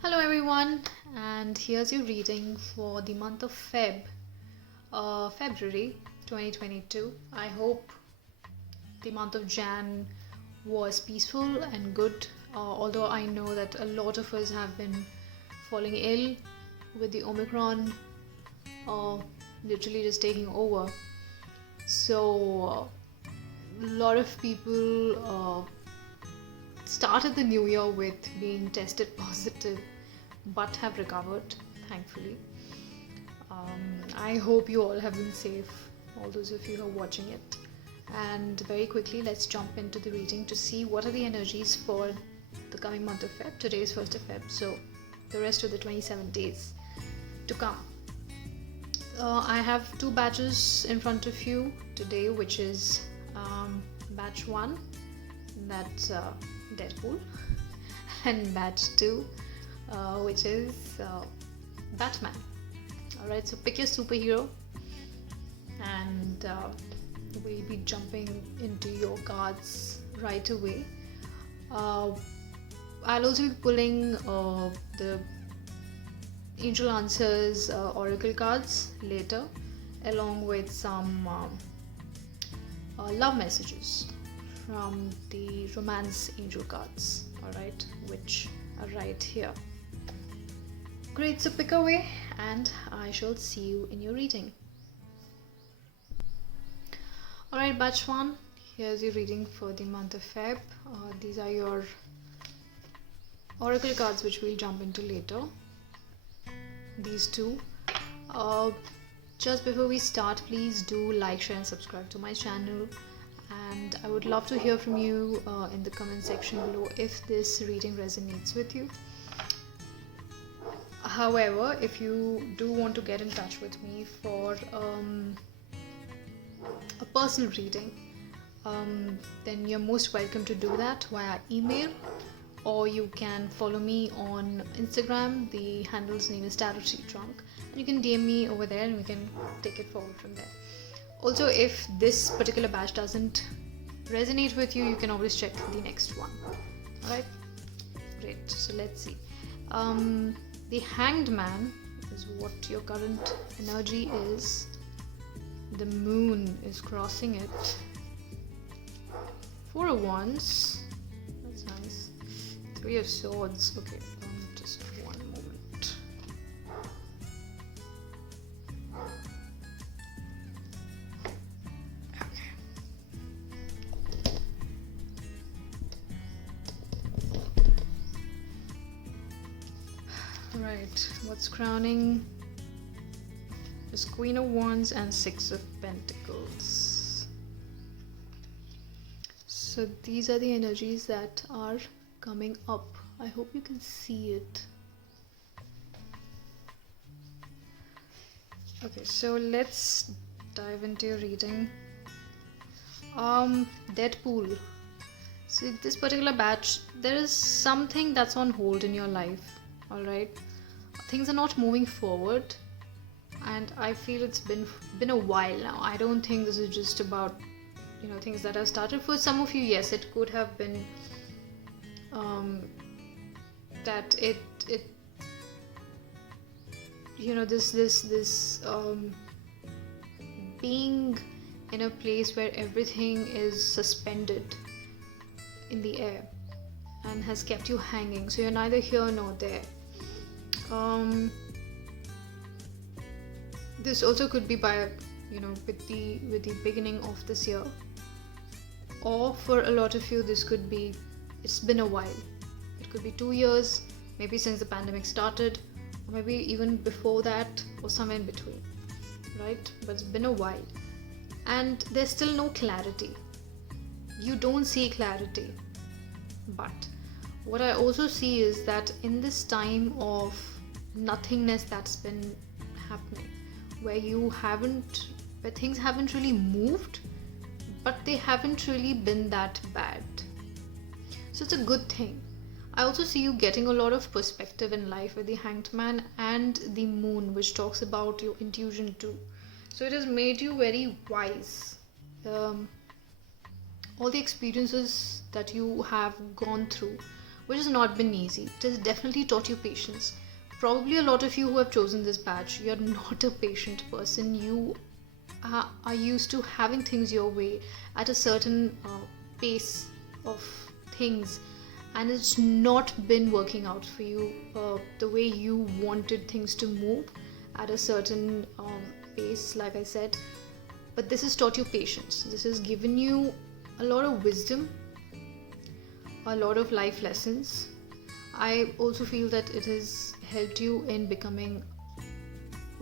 Hello everyone, and here's your reading for the month of February 2022. I hope the month of Jan was peaceful and good, although I know that a lot of us have been falling ill with the Omicron, literally just taking over. So, a lot of people started the new year with being tested positive but have recovered, thankfully. I hope you all have been safe, all those of you who are watching it. And very quickly, let's jump into the reading to see what are the energies for the coming month of Feb. Today is 1st of Feb, so the rest of the 27 days to come. I have two batches in front of you today, which is batch 1, that's Deadpool, and batch 2, which is Batman. Alright, so pick your superhero, and we'll be jumping into your cards right away. I'll also be pulling the Angel Answers Oracle cards later, along with some love messages from the Romance Angel cards, alright, which are right here. Great, so pick away and I shall see you in your reading. Alright, batch 1, here's your reading for the month of Feb. These are your Oracle cards which we'll jump into later. These two. Just before we start, please do like, share and subscribe to my channel. And I would love to hear from you in the comment section below if this reading resonates with you. However, if you do want to get in touch with me for a personal reading, then you're most welcome to do that via email, or you can follow me on Instagram. The handle's name is Tarot Trunk, and you can DM me over there and we can take it forward from there. Also, if this particular batch doesn't resonate with you, you can always check the next one. Alright, great. So let's see. The Hanged Man is what your current energy is. The Moon is crossing it. 4 of Wands. That's nice. 3 of Swords. Okay, just one moment. Right, what's crowning is Queen of Wands and 6 of Pentacles. So these are the energies that are coming up. I hope you can see it. Okay, so let's dive into your reading. Deadpool. So this particular batch, there is something that's on hold in your life. Alright, things are not moving forward, and I feel it's been a while now. I don't think this is just about things that have started. For some of you, yes, it could have been that it this being in a place where everything is suspended in the air and has kept you hanging, so you're neither here nor there. This also could be by with the beginning of this year, or for a lot of you this could be it's been a while. It could be 2 years, maybe since the pandemic started, or maybe even before that, or somewhere in between, right? But it's been a while and there's still no clarity. You don't see clarity. But what I also see is that in this time of nothingness that's been happening, where things haven't really moved, but they haven't really been that bad. So it's a good thing. I also see you getting a lot of perspective in life with the Hanged Man and the Moon, which talks about your intuition too. So it has made you very wise. All the experiences that you have gone through which has not been easy. It has definitely taught you patience. Probably a lot of you who have chosen this batch, you're not a patient person. You are used to having things your way at a certain pace of things, and it's not been working out for you the way you wanted things to move at a certain pace, like I said. But this has taught you patience. This has given you a lot of wisdom, a lot of life lessons. I also feel that it has helped you in becoming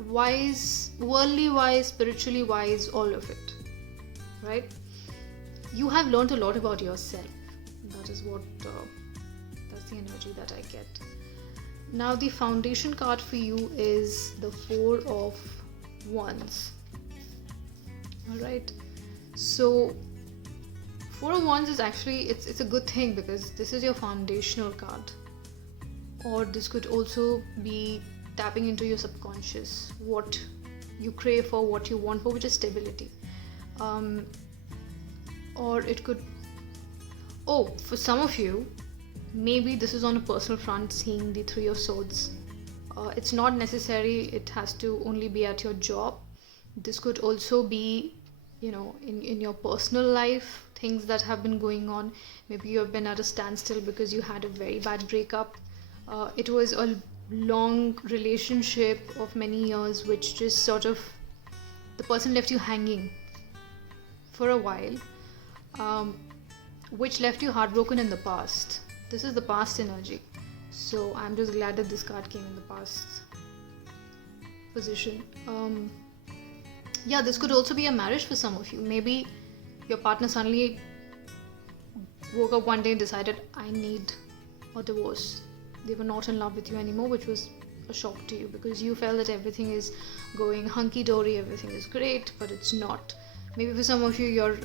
wise, worldly wise, spiritually wise, all of it, right? You have learned a lot about yourself. That is what that's the energy that I get. Now the foundation card for you is the Four of Wands. All right, so Four of Wands is actually, it's a good thing, because this is your foundational card, or this could also be tapping into your subconscious, what you crave for, what you want for, which is stability. Or it could, for some of you, maybe this is on a personal front, seeing the Three of Swords. It's not necessary it has to only be at your job. This could also be, in your personal life, things that have been going on. Maybe you have been at a standstill because you had a very bad breakup. It was a long relationship of many years, which just sort of, the person left you hanging for a while, which left you heartbroken in the past. This is the past energy. So I'm just glad that this card came in the past position. This could also be a marriage for some of you. Maybe your partner suddenly woke up one day and decided, I need a divorce. They were not in love with you anymore, which was a shock to you, because you felt that everything is going hunky-dory, everything is great, but it's not. Maybe for some of you, you're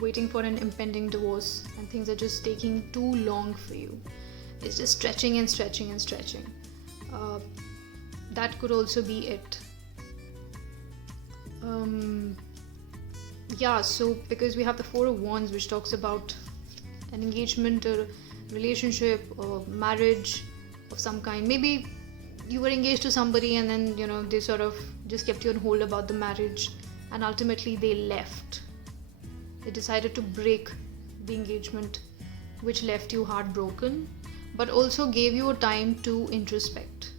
waiting for an impending divorce and things are just taking too long for you. It's just stretching and stretching and stretching. That could also be it. So because we have the Four of Wands, which talks about an engagement or relationship or marriage of some kind. Maybe you were engaged to somebody and then they sort of just kept you on hold about the marriage, and ultimately they left. They decided to break the engagement, which left you heartbroken, but also gave you a time to introspect.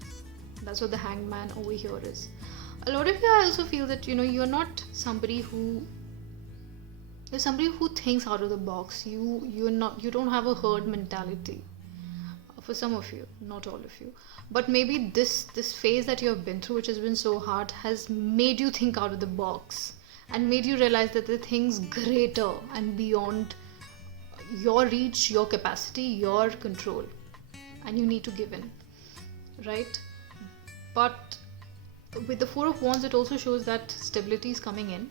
That's what the Hangman over here is. A lot of you, I also feel that you're not somebody who, you're somebody who thinks out of the box. You don't have a herd mentality. For some of you, not all of you, but maybe this phase that you have been through, which has been so hard, has made you think out of the box and made you realize that the things greater and beyond your reach, your capacity, your control, and you need to give in, right? But with the Four of Wands, it also shows that stability is coming in,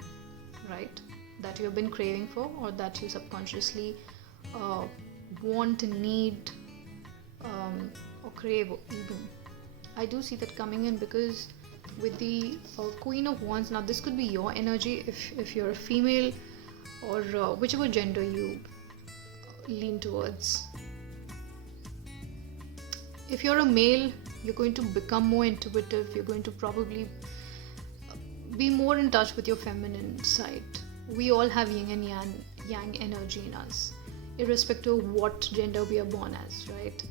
right? That you have been craving for, or that you subconsciously want, need, or crave even. I do see that coming in, because with the Queen of Wands, now this could be your energy if you're a female, or whichever gender you lean towards. If you're a male, you're going to become more intuitive. You're going to probably be more in touch with your feminine side. We all have yin and yang energy in us, irrespective of what gender we are born as, right?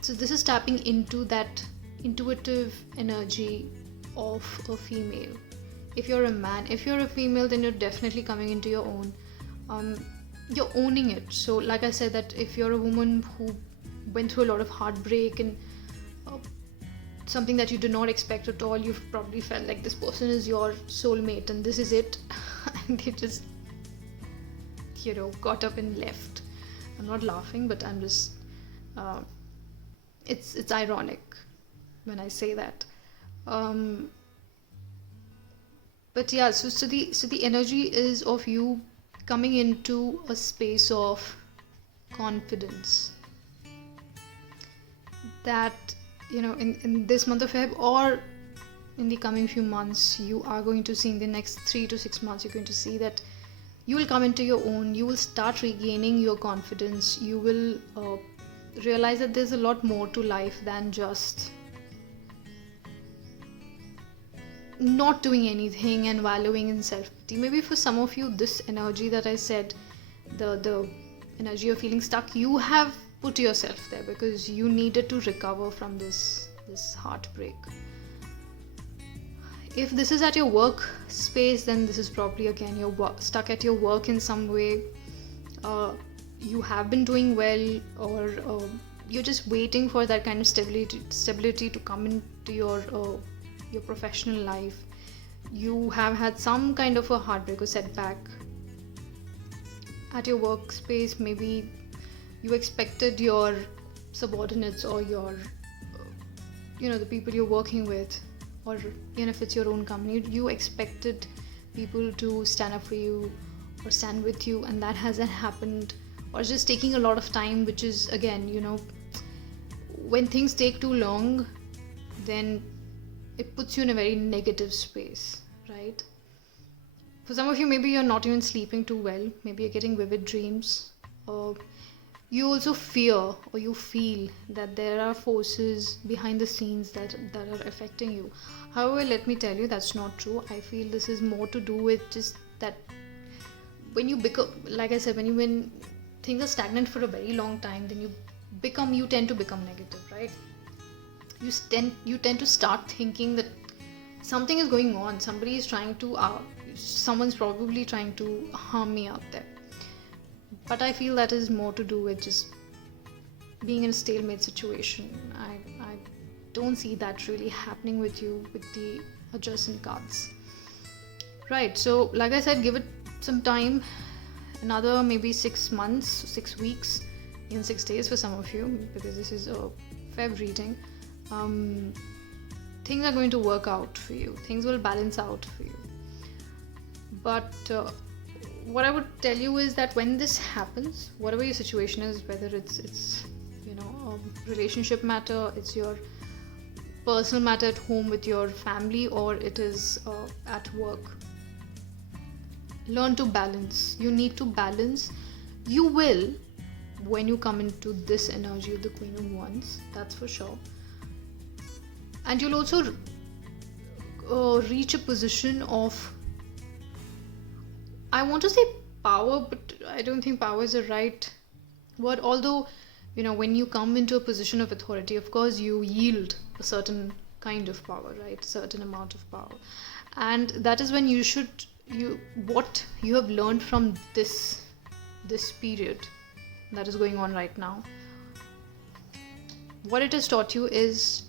So this is tapping into that intuitive energy of a female. If you're a man, if you're a female, then you're definitely coming into your own. You're owning it. So like I said, that if you're a woman who went through a lot of heartbreak and something that you did not expect at all, you've probably felt like this person is your soulmate and this is it, and they just got up and left. I'm not laughing, but I'm just it's ironic when I say that. But yeah, so the energy is of you coming into a space of confidence that in this month of Feb, or in the coming few months, you are going to see, in the next 3 to 6 months, you're going to see that you will come into your own. You will start regaining your confidence. You will realize that there's a lot more to life than just not doing anything and wallowing in self-pity. Maybe for some of you, this energy that I said, the energy of feeling stuck, you have put yourself there because you needed to recover from this heartbreak. If this is at your work space, then this is probably again you're stuck at your work in some way. You have been doing well, or you're just waiting for that kind of stability to come into your professional life. You have had some kind of a heartbreak or setback at your workspace. Maybe you expected your subordinates or your the people you're working with, or even if it's your own company, you expected people to stand up for you or stand with you, and that hasn't happened, or it's just taking a lot of time, which is again, when things take too long, then it puts you in a very negative space, right? For some of you, maybe you're not even sleeping too well, maybe you're getting vivid dreams, or you also fear or you feel that there are forces behind the scenes that are affecting you. However, let me tell you, that's not true. I feel this is more to do with just that when you become, like I said, when things are stagnant for a very long time, then you tend to become negative, right? You tend to start thinking that something is going on, someone's probably trying to harm me out there. But I feel that is more to do with just being in a stalemate situation. I don't see that really happening with you with the adjacent cards. Right, so like I said, give it some time, another maybe 6 months, 6 weeks, even 6 days for some of you, because this is a Feb reading. Things are going to work out for you. Things will balance out for you. But what I would tell you is that when this happens, whatever your situation is, whether it's a relationship matter, it's your personal matter at home with your family, or it is at work, learn to balance. You need to balance. You will, when you come into this energy of the Queen of Wands, that's for sure. And you'll also reach a position of, I want to say power, but I don't think power is the right word. Although, when you come into a position of authority, of course, you yield a certain kind of power, right? A certain amount of power. And that is when what you have learned from this period that is going on right now, what it has taught you is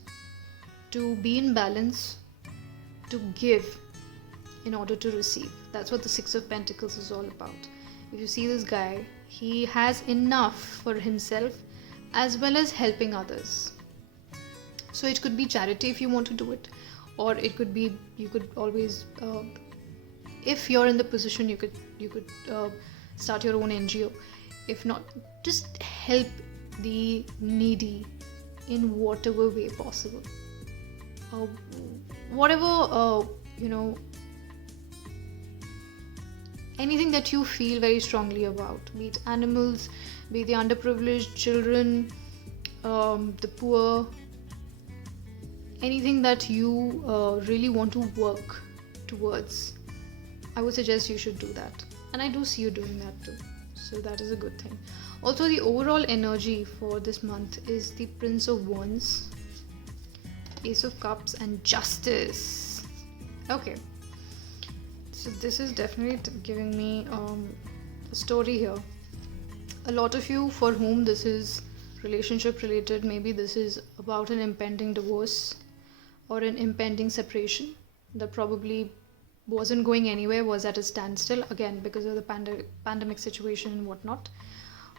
to be in balance, to give in order to receive. That's what the Six of Pentacles is all about. If you see this guy, he has enough for himself as well as helping others. So it could be charity if you want to do it, or it could be, you could always, if you're in the position, you could start your own NGO. If not, just help the needy in whatever way possible. Whatever, anything that you feel very strongly about, be it animals, be it the underprivileged, children, the poor, anything that you really want to work towards, I would suggest you should do that. And I do see you doing that too. So that is a good thing. Also, the overall energy for this month is the Prince of Wands, Ace of Cups, and Justice. Okay. So this is definitely giving me a story here. A lot of you for whom this is relationship related, maybe this is about an impending divorce or an impending separation that probably wasn't going anywhere, was at a standstill, again because of the pandemic situation and whatnot.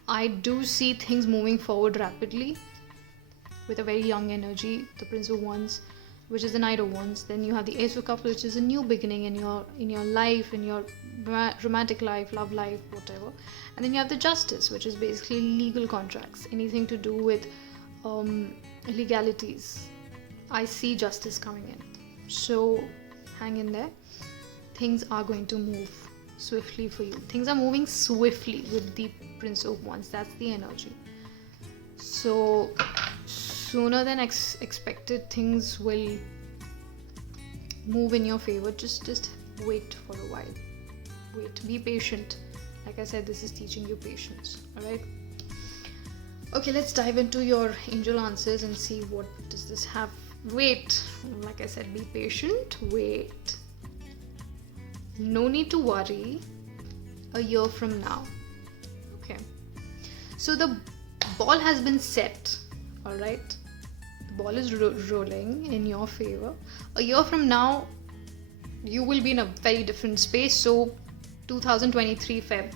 I do see things moving forward rapidly with a very young energy, the Prince of Wands, which is the Knight of Wands. Then you have the Ace of Cups, which is a new beginning in your life, in your romantic life, love life, whatever. And then you have the Justice, which is basically legal contracts, anything to do with legalities. I see justice coming in, so hang in there. Things are going to move swiftly for you. Things are moving swiftly with the Prince of Wands. That's the energy. So sooner than expected, things will move in your favor. Just wait for a while. Wait, be patient. Like I said, this is teaching you patience. All right. Okay, let's dive into your angel answers and see what does this have. Wait, like I said, be patient. Wait. No need to worry. A year from now. Okay. So the ball has been set. All right. The ball is rolling in your favor. A year from now, you will be in a very different space. So 2023 Feb,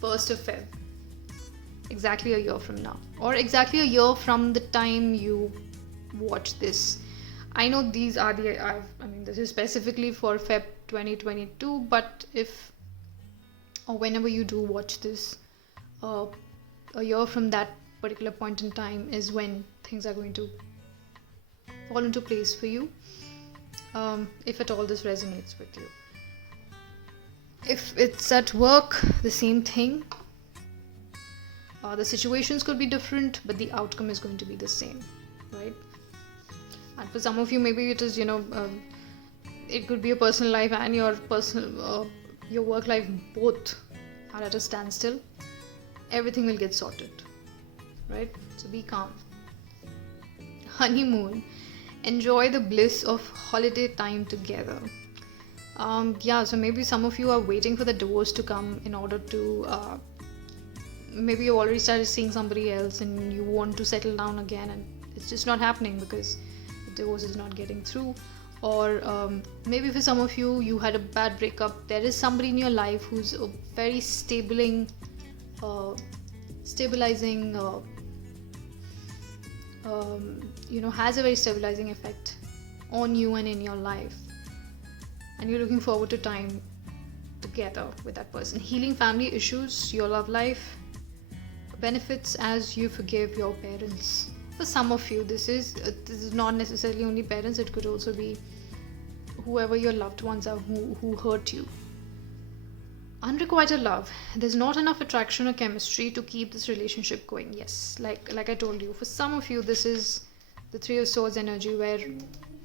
1st of Feb, exactly a year from now, or exactly a year from the time you watch this. I know these are this is specifically for Feb 2022, but if or whenever you do watch this, a year from that particular point in time is when things are going to fall into place for you, if at all this resonates with you. If it's at work, the same thing. The situations could be different, but the outcome is going to be the same, right? And for some of you, maybe it is, it could be a personal life and your work life both are at a standstill. Everything will get sorted, right? So be calm. Honeymoon. Enjoy the bliss of holiday time together. So maybe some of you are waiting for the divorce to come in order to maybe you already started seeing somebody else and you want to settle down again, and it's just not happening because the divorce is not getting through. Or maybe for some of you, you had a bad breakup. There is somebody in your life who's a very stabilizing has a very stabilizing effect on you and in your life, and you're looking forward to time together with that person. Healing family issues, your love life benefits as you forgive your parents. For some of you, this is not necessarily only parents. It could also be whoever your loved ones are who hurt you. Unrequited love. There's not enough attraction or chemistry to keep this relationship going. Yes, like I told you, for some of you, this is the Three of Swords energy, where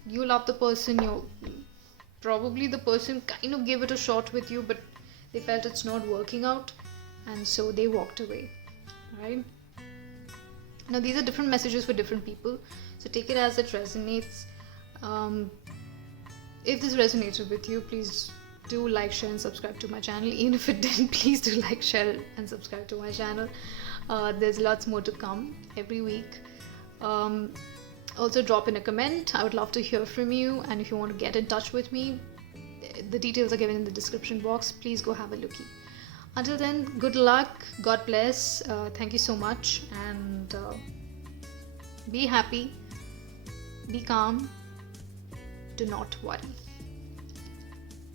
you love the person. Probably the person kind of gave it a shot with you, but they felt it's not working out, and so they walked away, right? Now these are different messages for different people, so take it as it resonates. If this resonated with you, please do like, share and subscribe to my channel. Even if it didn't, please do like, share and subscribe to my channel. There's lots more to come every week. Also drop in a comment. I would love to hear from you, and if you want to get in touch with me, the details are given in the description box. Please go have a lookie. Until then, good luck, God bless, thank you so much, and be happy, be calm, do not worry.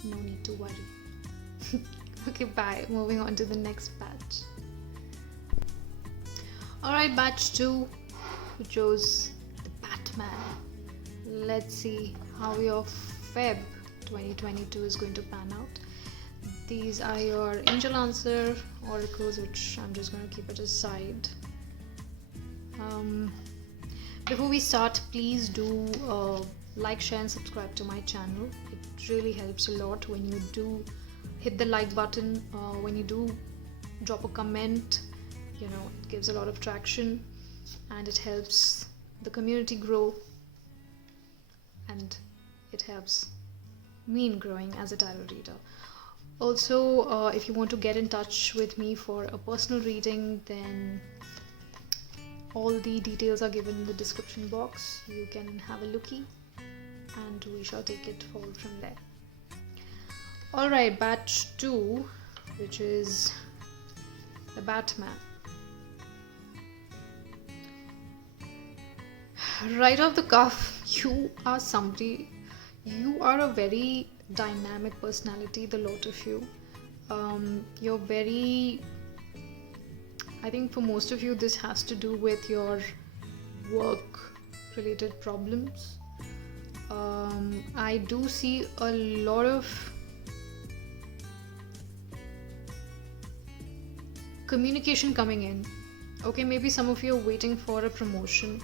No need to worry. Okay, bye. Moving on to the next batch. Alright, batch 2, who chose the Batman. Let's see how your Feb 2022 is going to pan out. These are your angel answer oracles, which I'm just going to keep it aside. Before we start, please do like, share and subscribe to my channel. It really helps a lot when you do hit the like button, when you do drop a comment. It gives a lot of traction and it helps the community grow, and it helps me in growing as a tarot reader. Also, if you want to get in touch with me for a personal reading, then all the details are given in the description box. You can have a lookie and we shall take it forward from there. Alright, batch 2, which is the Batman. Right off the cuff, you are a very dynamic personality, the lot of you. You're very, I think for most of you this has to do with your work related problems. I do see a lot of communication coming in Okay, maybe some of you are waiting for a promotion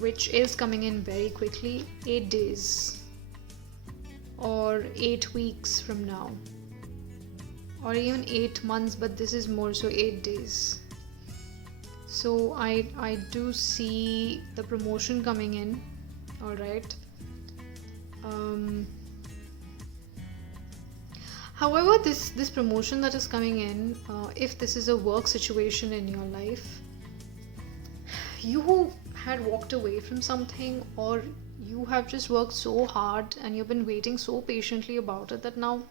which is coming in very quickly, 8 days or 8 weeks from now, or even 8 months, but this is more so 8 days. So I do see the promotion coming in. All right. However, this promotion that is coming in, if this is a work situation in your life, you had walked away from something, or you have just worked so hard and you've been waiting so patiently about it that now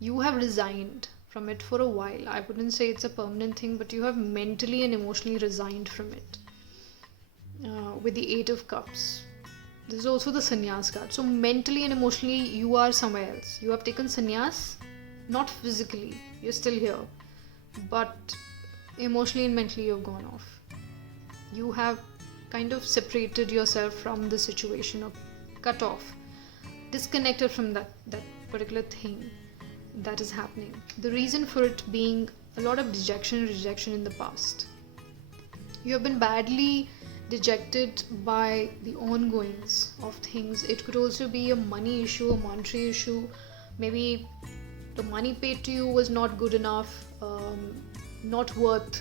you have resigned from it for a while. I wouldn't say it's a permanent thing, but you have mentally and emotionally resigned from it. With the 8 of Cups, this is also the sannyas card. So mentally and emotionally you are somewhere else. You have taken sannyas, not physically, you're still here, but emotionally and mentally you've gone off. You have kind of separated yourself from the situation, or cut off, disconnected from that particular thing that is happening. The reason for it being a lot of dejection and rejection in the past. You have been badly dejected by the ongoings of things. It could also be a money issue, a monetary issue. Maybe the money paid to you was not good enough, not worth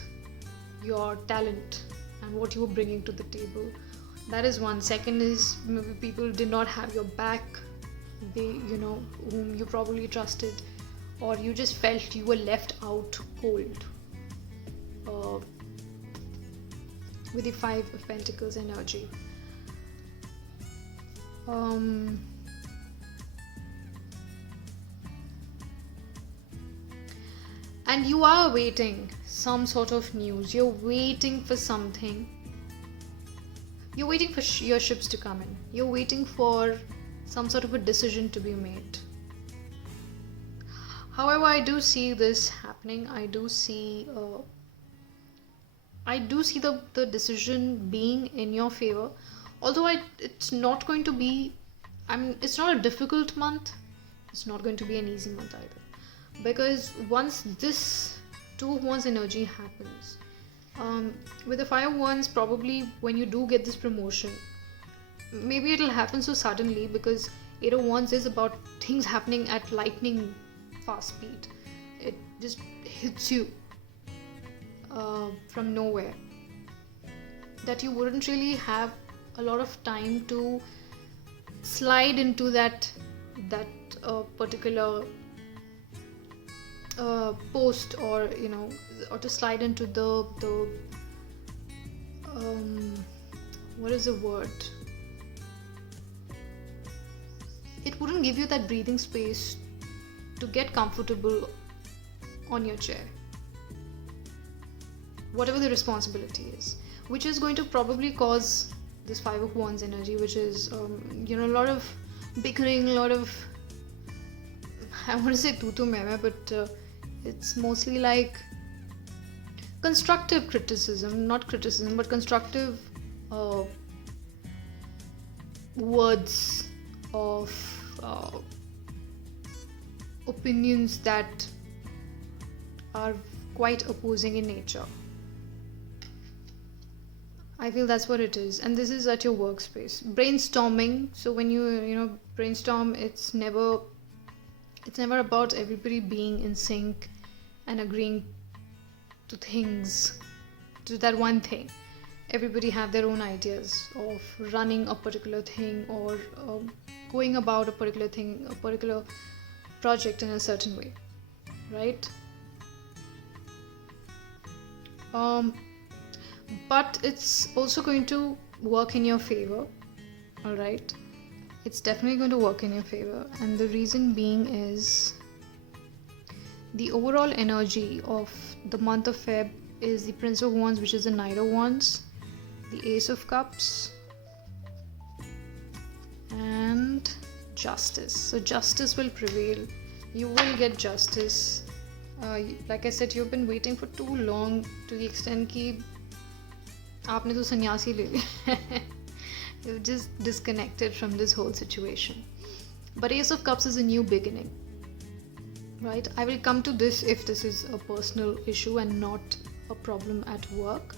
your talent and what you were bringing to the table. That is one. Second is maybe people did not have your back, they, whom you probably trusted, or you just felt you were left out cold. With the 5 of Pentacles energy. And you are waiting some sort of news. You're waiting for something. You're waiting for your ships to come in. You're waiting for some sort of a decision to be made. However, I do see this happening. I do see the decision being in your favor. Although it's not going to be, it's not a difficult month. It's not going to be an easy month either. Because once this 2 of Wands energy happens, with the 5 of Wands, probably when you do get this promotion, maybe it'll happen so suddenly, because 8 of Wands is about things happening at lightning fast speed. It just hits you from nowhere, that you wouldn't really have a lot of time to slide into that particular post, or or to slide into the what is the word, it wouldn't give you that breathing space to get comfortable on your chair, whatever the responsibility is, which is going to probably cause this 5 of Wands energy, which is a lot of bickering, a lot of, I want to say tu meh, but it's mostly like constructive criticism, not criticism, but constructive words of opinions that are quite opposing in nature. I feel that's what it is, and this is at your workspace. Brainstorming. So when you brainstorm, it's never about everybody being in sync and agreeing to things, to that one thing. Everybody have their own ideas of running a particular thing, or going about a particular thing, a particular project in a certain way, right? But it's also going to work in your favor, all right? It's definitely going to work in your favor, and the reason being is the overall energy of the month of Feb is the Prince of Wands, which is the Knight of Wands, the Ace of Cups, and Justice. So justice will prevail. You will get justice. Like I said, you've been waiting for too long, to the extent कि आपने तो संन्यास ही ले लिया. You've just disconnected from this whole situation. But Ace of Cups is a new beginning, right? I will come to this if this is a personal issue and not a problem at work.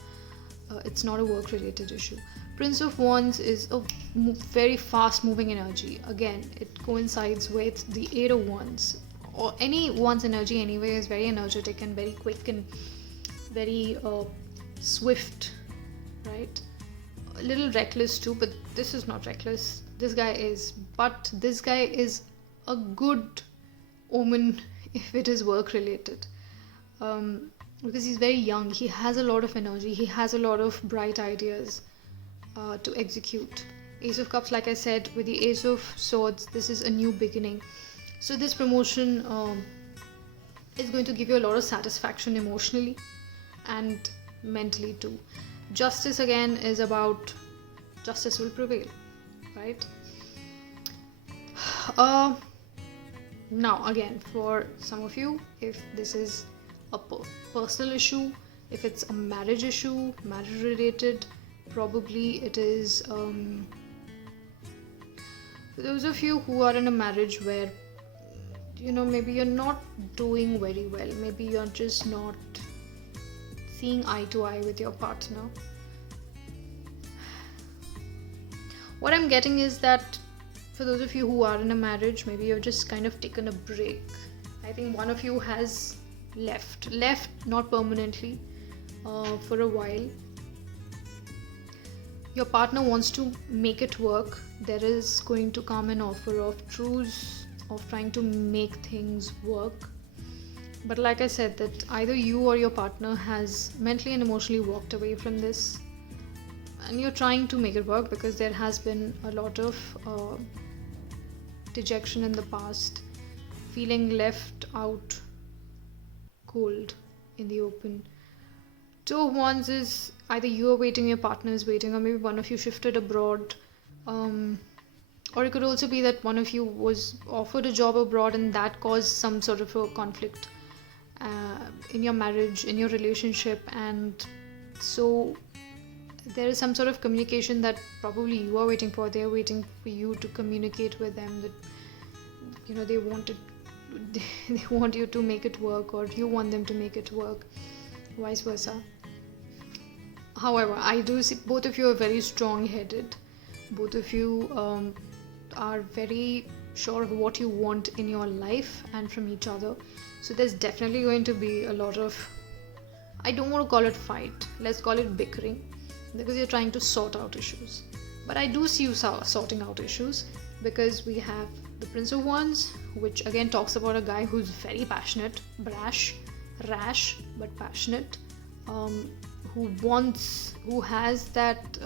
It's not a work related issue. Prince of Wands is a very fast moving energy. Again, it coincides with the Eight of Wands, or any one's energy anyway is very energetic and very quick and very swift, right? A little reckless too, but this is not reckless. This guy is, but this guy is a good omen if it is work related, because he's very young. He has a lot of energy. He has a lot of bright ideas to execute. Ace of Cups, like I said, with the Ace of Swords, this is a new beginning. So this promotion is going to give you a lot of satisfaction emotionally and mentally too. Justice again is about justice will prevail, right? Now again, for some of you, if this is a personal issue, if it's a marriage issue, marriage related, probably it is for those of you who are in a marriage where, you know, maybe you're not doing very well, maybe you're just not seeing eye to eye with your partner. What I'm getting is that for those of you who are in a marriage, maybe you've just kind of taken a break. I think one of you has left not permanently, for a while. Your partner wants to make it work. There is going to come an offer of truce, of trying to make things work. But like I said, that either you or your partner has mentally and emotionally walked away from this, and you're trying to make it work because there has been a lot of dejection in the past, feeling left out cold in the open. Two of Wands is either you are waiting, your partner is waiting, or maybe one of you shifted abroad, or it could also be that one of you was offered a job abroad and that caused some sort of a conflict in your marriage, in your relationship, and so there is some sort of communication that probably you are waiting for. They're waiting for you to communicate with them that, you know, they want you to make it work, or you want them to make it work, vice versa. However, I do see both of you are very strong-headed. Both of you are very sure of what you want in your life and from each other. So there's definitely going to be a lot of, I don't want to call it fight, let's call it bickering, because you're trying to sort out issues. But I do see you sorting out issues, because we have the Prince of Wands, which again talks about a guy who's very passionate, rash but passionate, who has that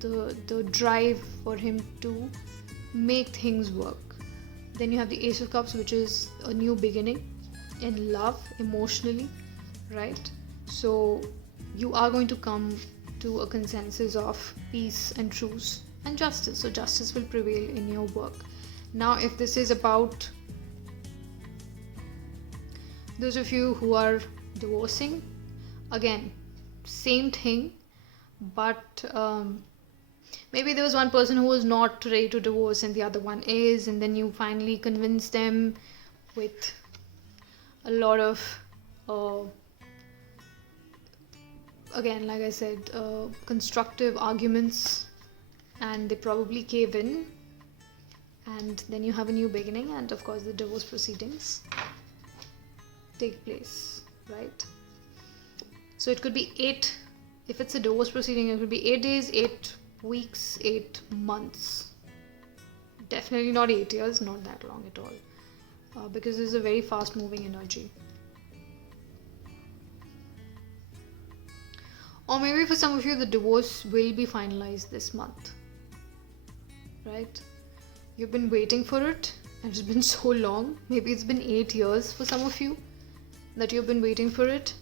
the drive for him to make things work. Then you have the Ace of Cups, which is a new beginning in love, emotionally, right? So you are going to come to a consensus of peace and truce and justice. So justice will prevail in your work. Now, if this is about those of you who are divorcing, again, same thing, but maybe there was one person who was not ready to divorce and the other one is, and then you finally convince them with a lot of again, like I said, constructive arguments, and they probably cave in, and then you have a new beginning, and of course the divorce proceedings take place, right? So it could be 8, if it's a divorce proceeding, it could be 8 days, 8 weeks, 8 months. Definitely not 8 years, not that long at all, because this is a very fast moving energy. Or maybe for some of you, the divorce will be finalized this month, right? You've been waiting for it, and it's been so long. Maybe it's been 8 years for some of you that you've been waiting for it.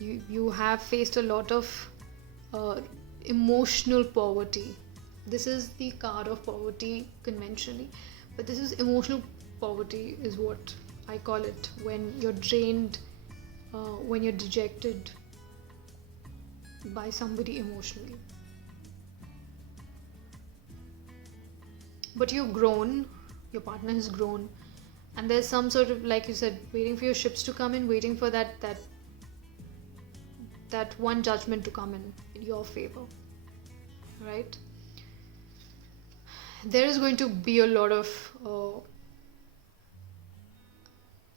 You have faced a lot of emotional poverty. This is the card of poverty conventionally, but this is emotional poverty is what I call it, when you're drained, when you're dejected by somebody emotionally. But you've grown, your partner has grown, and there's some sort of, like you said, waiting for your ships to come in, waiting for that that one judgment to come in your favor, right? There is going to be a lot of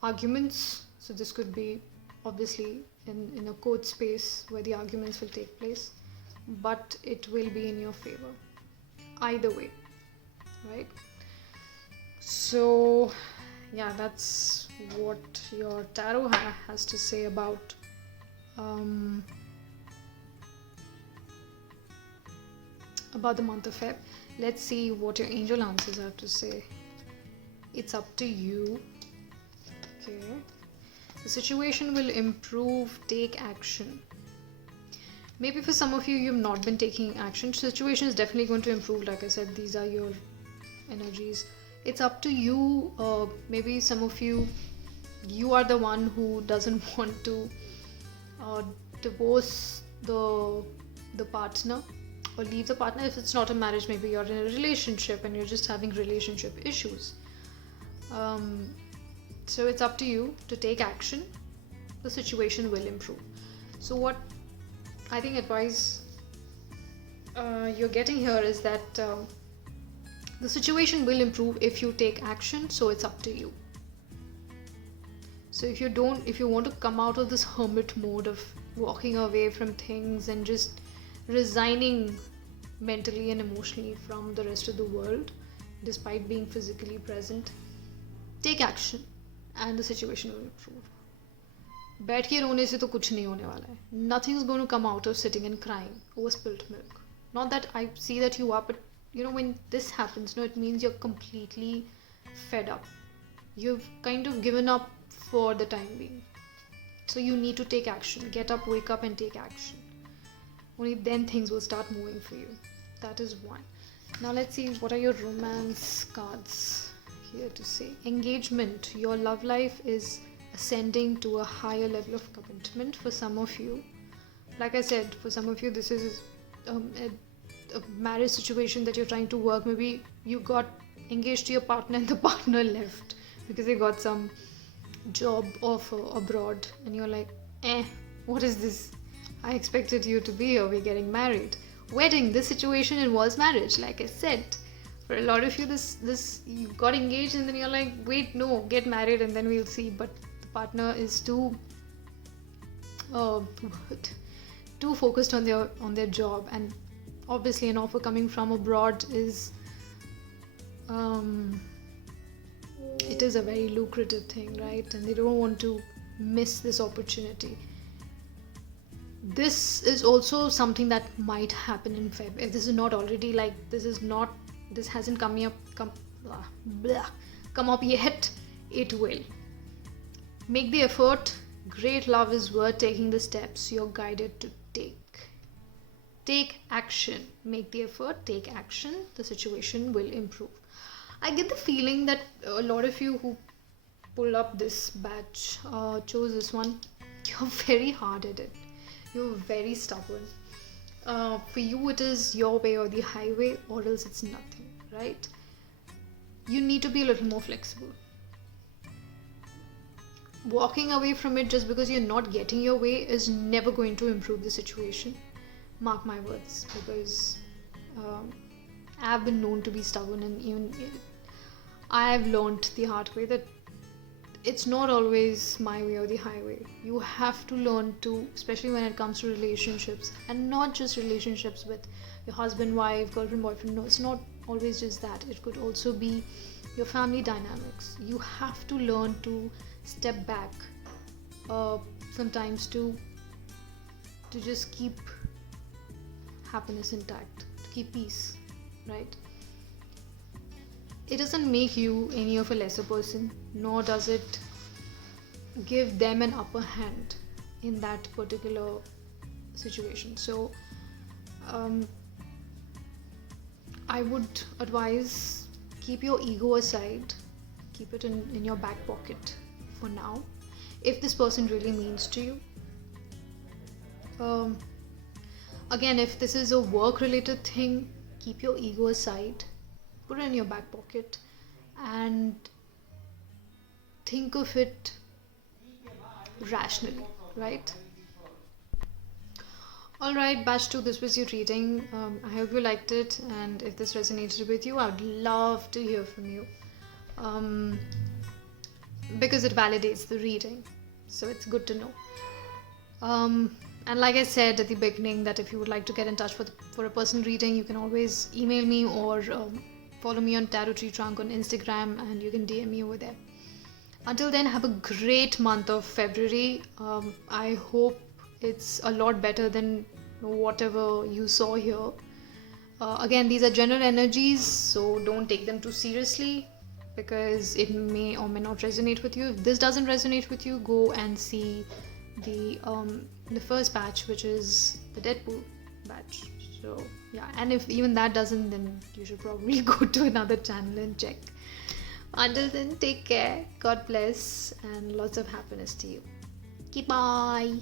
arguments. So this could be obviously in a court space where the arguments will take place, but it will be in your favor either way, right? So yeah, that's what your tarot has to say about the month of Feb. Let's see what your angel answers have to say. It's up to you. Okay. The situation will improve. Take action. Maybe for some of you, you've not been taking action. Situation is definitely going to improve. Like I said, these are your energies. It's up to you. Maybe some of you are the one who doesn't want to divorce the partner or leave the partner. If it's not a marriage, maybe you're in a relationship and you're just having relationship issues. So it's up to you to take action. The situation will improve. So what I think advice you're getting here is that the situation will improve if you take action. So it's up to you. So if you want to come out of this hermit mode of walking away from things and just resigning mentally and emotionally from the rest of the world, despite being physically present, take action and the situation will improve. बैठ के रोने से तो कुछ नहीं होने वाला है. Nothing is going to come out of sitting and crying over spilt milk. Not that I see that you are, but when this happens, it means you're completely fed up. You've kind of given up for the time being. So you need to take action. Get up, wake up and take action. Only then things will start moving for you. That is one. Now let's see, what are your romance cards here to say? Engagement. Your love life is ascending to a higher level of commitment for some of you. Like I said, for some of you, this is a marriage situation that you're trying to work. Maybe you got engaged to your partner and the partner left because they got some job offer abroad and you're like, what is this? I expected you to be here. We're getting married. Wedding. This situation involves marriage. Like I said, for a lot of you, this you got engaged and then you're like, wait, no, get married and then we'll see. But the partner is too focused on their job, and obviously an offer coming from abroad is it is a very lucrative thing, right? And they don't want to miss this opportunity. This is also something that might happen in Feb. If this is not already, like, this hasn't come up yet, it will. Make the effort. Great love is worth taking the steps you're guided to take. Take action. Make the effort. Take action. The situation will improve. I get the feeling that a lot of you who pull up this batch chose this one. You're very hard-headed. You're very stubborn. For you, it is your way or the highway, or else it's nothing, right? You need to be a little more flexible. Walking away from it just because you're not getting your way is never going to improve the situation. Mark my words, because I've been known to be stubborn, and even I've learned the hard way that it's not always my way or the highway. You have to learn to, especially when it comes to relationships, and not just relationships with your husband, wife, girlfriend, boyfriend. No, it's not always just that. It could also be your family dynamics. You have to learn to step back sometimes to just keep happiness intact, to keep peace, right? It doesn't make you any of a lesser person, nor does it give them an upper hand in that particular situation. So I would advise, keep your ego aside, keep it in your back pocket for now. If this person really means to you, again, if this is a work related thing, keep your ego aside, put it in your back pocket and think of it rationally, right? Alright, batch 2, this was your reading. I hope you liked it, and if this resonated with you, I would love to hear from you. Because it validates the reading, so it's good to know. And like I said at the beginning, that if you would like to get in touch for a personal reading, you can always email me or follow me on Tarot Tree Trunk on Instagram, and you can DM me over there. Until then, have a great month of February. I hope it's a lot better than whatever you saw here. Again, these are general energies, so don't take them too seriously, because it may or may not resonate with you. If this doesn't resonate with you, go and see the first batch, which is the Deadpool batch. So yeah, and if even that doesn't, then you should probably go to another channel and check. Until then, take care, God bless, and lots of happiness to you. Bye.